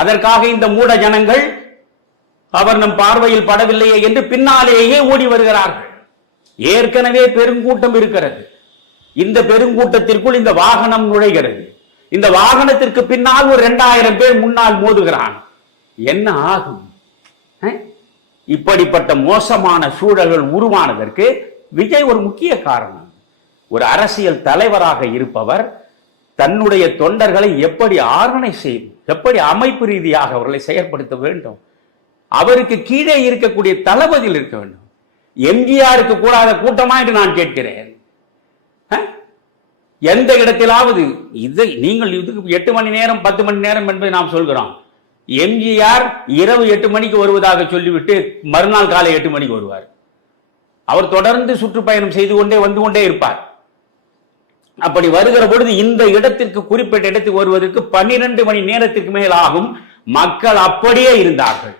அதற்காக இந்த மூட ஜனங்கள் அவர் நம் பார்வையில் படவில்லையே என்று பின்னாலேயே ஓடி வருகிறார்கள். ஏற்கனவே பெருங்கூட்டம் இருக்கிறது. இந்த பெருங்கூட்டத்திற்குள் இந்த வாகனம் நுழைகிறது. இந்த வாகனத்திற்கு பின்னால் ஒரு இரண்டாயிரம் பேர் முன்னால் மோதுகிறான். என்ன ஆகும்? இப்படிப்பட்ட மோசமான சூழல்கள் உருவானதற்கு விஜய் ஒரு முக்கிய காரணம். ஒரு அரசியல் தலைவராக இருப்பவர் தன்னுடைய தொண்டர்களை எப்படி ஆர்வனை செய்யும் எப்படி அமைப்பு ரீதியாக அவர்களை செயற்படுத்த வேண்டும்? அவருக்கு கீழே இருக்கக்கூடிய தளபதியில் இருக்க வேண்டும். எம்ஜிஆருக்கு கூடாத கூட்டமா என்று நான் கேட்கிறேன். எந்த இடத்திலாவது இது நீங்கள் இதுக்கு எட்டு மணி நேரம் பத்து மணி நேரம் என்பதை நாம் சொல்கிறோம். எம்ஜிஆர் இரவு எட்டு மணிக்கு வருவதாக சொல்லிவிட்டு மறுநாள் காலை எட்டு மணிக்கு வருவார். அவர் தொடர்ந்து சுற்றுப்பயணம் செய்து கொண்டே வந்து கொண்டே இருப்பார். அப்படி வருகிற பொழுது இந்த இடத்திற்கு குறிப்பிட்ட இடத்துக்கு வருவதற்கு பன்னிரண்டு மணி நேரத்திற்கு மேல் ஆகும் மக்கள் அப்படியே இருந்தார்கள்.